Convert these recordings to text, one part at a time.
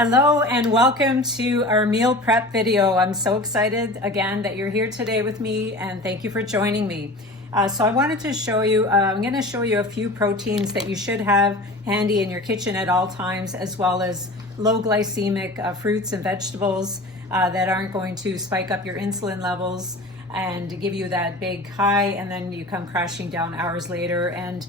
Hello and welcome to our meal prep video. I'm so excited again that you're here today with me, and thank you for joining me. So I wanted to show you, I'm going to show you a few proteins that you should have handy in your kitchen at all times, as well as low glycemic fruits and vegetables that aren't going to spike up your insulin levels and give you that big high and then you come crashing down hours later. And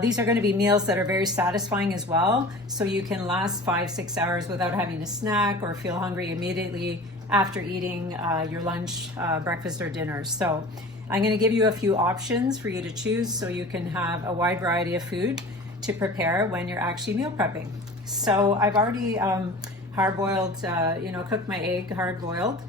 these are going to be meals that are very satisfying as well, so you can last 5-6 hours without having to snack or feel hungry immediately after eating your lunch, breakfast, or dinner. So I'm going to give you a few options for you to choose so you can have a wide variety of food to prepare when you're actually meal prepping. So I've already hard-boiled, cooked my egg hard-boiled.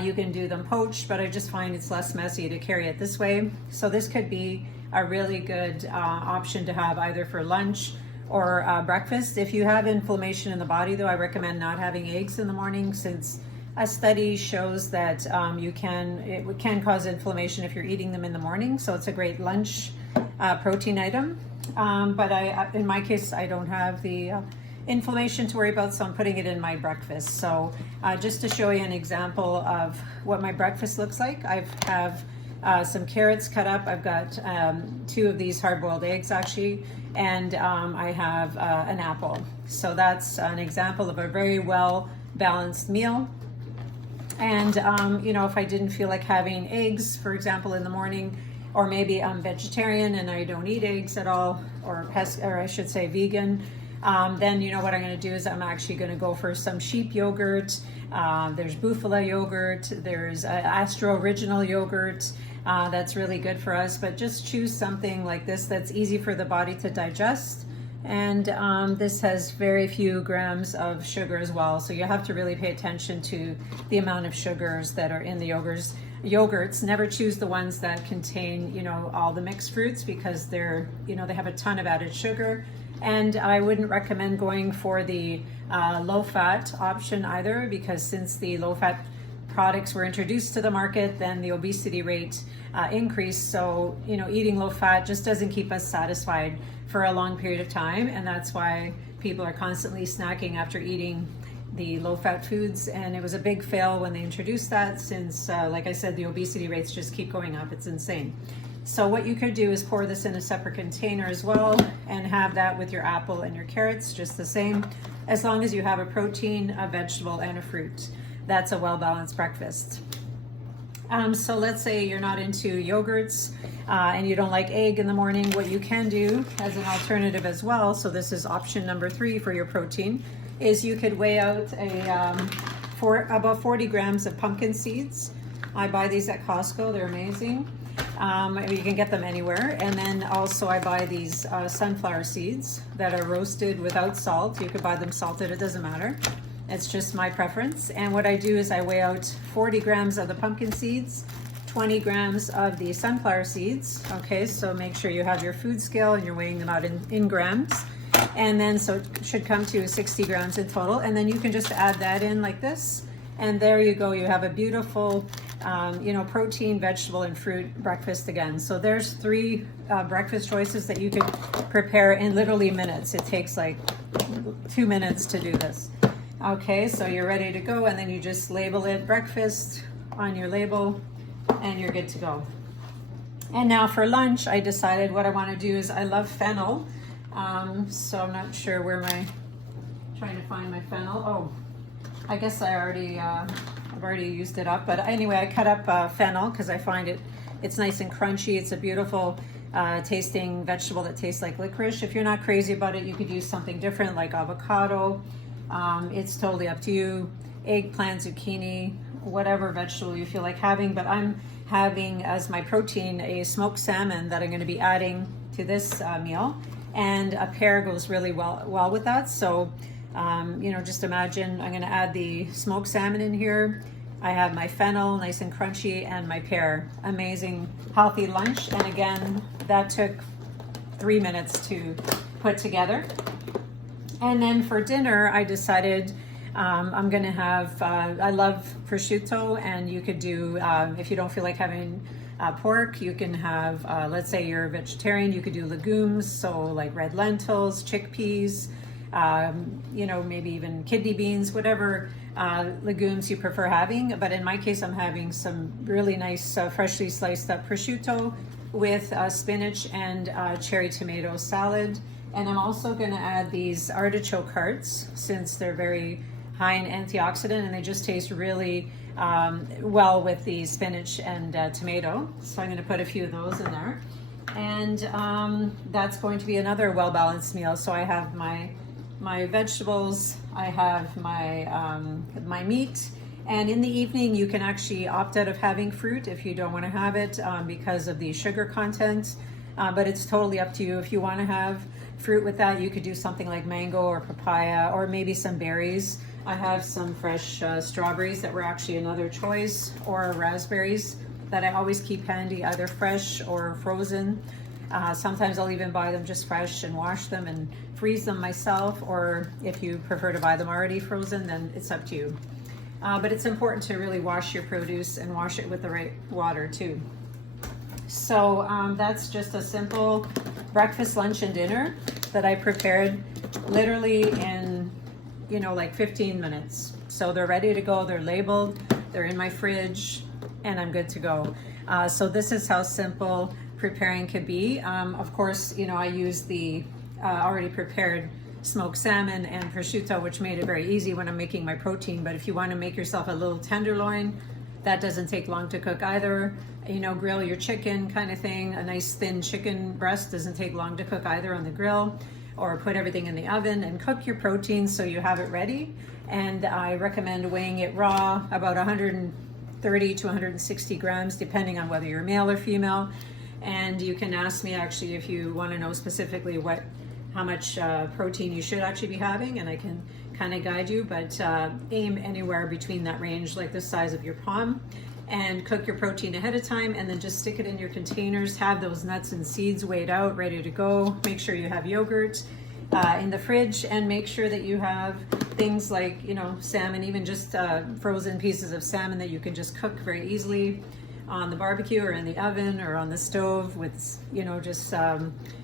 You can do them poached, but I just find it's less messy to carry it this way. So this could be a really good option to have either for lunch or breakfast. If you have inflammation in the body, though, I recommend not having eggs in the morning, since a study shows that it can cause inflammation if you're eating them in the morning. So it's a great lunch protein item. But in my case, I don't have the inflammation to worry about, so I'm putting it in my breakfast. So just to show you an example of what my breakfast looks like, I have some carrots cut up. I've got 2 of these hard-boiled eggs actually, and I have an apple. So that's an example of a very well balanced meal. And if I didn't feel like having eggs, for example, in the morning, or maybe I'm vegetarian and I don't eat eggs at all, or I should say vegan, then what I'm going to do is I'm actually going to go for some sheep yogurt. There's Bufala yogurt, there's Astro Original yogurt. That's really good for us, but just choose something like this that's easy for the body to digest. And this has very few grams of sugar as well, so you have to really pay attention to the amount of sugars that are in the yogurts. Never choose the ones that contain all the mixed fruits, because they have a ton of added sugar. And I wouldn't recommend going for the low-fat option either, because since the low-fat products were introduced to the market, then the obesity rate increased. So eating low fat just doesn't keep us satisfied for a long period of time, and that's why people are constantly snacking after eating the low fat foods. And it was a big fail when they introduced that, since like I said, the obesity rates just keep going up. It's insane. So what you could do is pour this in a separate container as well, and have that with your apple and your carrots, just the same, as long as you have a protein, a vegetable, and a fruit. That's a well-balanced breakfast. So let's say you're not into yogurts and you don't like egg in the morning. What you can do as an alternative as well, so this is option number 3 for your protein, is you could weigh out about 40 grams of pumpkin seeds. I buy these at Costco, they're amazing. You can get them anywhere. And then also I buy these sunflower seeds that are roasted without salt. You could buy them salted, it doesn't matter. It's just my preference. And what I do is I weigh out 40 grams of the pumpkin seeds, 20 grams of the sunflower seeds. Okay, so make sure you have your food scale and you're weighing them out in grams. And then so it should come to 60 grams in total. And then you can just add that in like this. And there you go, you have a beautiful protein, vegetable, and fruit breakfast again. So there's 3 breakfast choices that you could prepare in literally minutes. It takes like 2 minutes to do this. Okay, so you're ready to go, and then you just label it breakfast on your label, and you're good to go. And now for lunch, I decided what I want to do is I love fennel. So I'm not sure where trying to find my fennel. Oh, I guess I've already used it up. But anyway, I cut up fennel because I find it's nice and crunchy. It's a beautiful tasting vegetable that tastes like licorice. If you're not crazy about it, you could use something different like avocado. It's totally up to you. Eggplant, zucchini, whatever vegetable you feel like having. But I'm having as my protein a smoked salmon that I'm going to be adding to this meal, and a pear goes really well with that. So just imagine I'm going to add the smoked salmon in here. I have my fennel, nice and crunchy, and my pear. Amazing, healthy lunch. And again, that took 3 minutes to put together. And then for dinner, I decided I'm gonna have, I love prosciutto, and you could do, if you don't feel like having pork, you can have, let's say you're a vegetarian, you could do legumes, so like red lentils, chickpeas, you know, maybe even kidney beans, whatever legumes you prefer having. But in my case, I'm having some really nice freshly sliced up prosciutto with spinach and cherry tomato salad. And I'm also going to add these artichoke hearts, since they're very high in antioxidant and they just taste really well with the spinach and tomato. So I'm going to put a few of those in there. And that's going to be another well-balanced meal. So I have my vegetables, I have my meat, and in the evening you can actually opt out of having fruit if you don't want to have it because of the sugar content. But it's totally up to you. If you want to have fruit with that, you could do something like mango or papaya or maybe some berries. I have some fresh strawberries that were actually another choice, or raspberries that I always keep handy, either fresh or frozen. Sometimes I'll even buy them just fresh and wash them and freeze them myself, or if you prefer to buy them already frozen, then it's up to you. But it's important to really wash your produce and wash it with the right water too. So that's just a simple breakfast, lunch, and dinner that I prepared literally in, you know, like 15 minutes. So they're ready to go, they're labeled, they're in my fridge, and I'm good to go. So this is how simple preparing could be. Of course, you know, I use the already prepared smoked salmon and prosciutto, which made it very easy when I'm making my protein. But if you want to make yourself a little tenderloin, that doesn't take long to cook either. You know, grill your chicken kind of thing. A nice thin chicken breast doesn't take long to cook either on the grill. Or put everything in the oven and cook your protein so you have it ready. And I recommend weighing it raw, about 130 to 160 grams, depending on whether you're male or female. And you can ask me actually if you want to know specifically how much protein you should actually be having, and I can kind of guide you, but aim anywhere between that range, like the size of your palm, and cook your protein ahead of time, and then just stick it in your containers. Have those nuts and seeds weighed out, ready to go. Make sure you have yogurt in the fridge, and make sure that you have things like, you know, salmon, even just frozen pieces of salmon that you can just cook very easily on the barbecue or in the oven or on the stove with, you know, just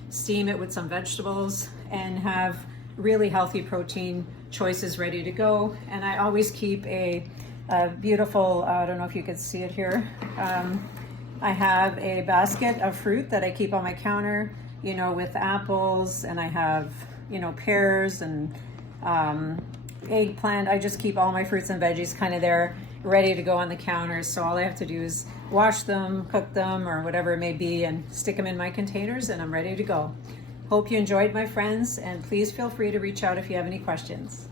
steam it with some vegetables, and have really healthy protein choices ready to go. And I always keep a beautiful, I don't know if you could see it here. I have a basket of fruit that I keep on my counter, you know, with apples, and I have, you know, pears and eggplant. I just keep all my fruits and veggies kind of there ready to go on the counter. So all I have to do is wash them, cook them, or whatever it may be, and stick them in my containers, and I'm ready to go. Hope you enjoyed, my friends, and please feel free to reach out if you have any questions.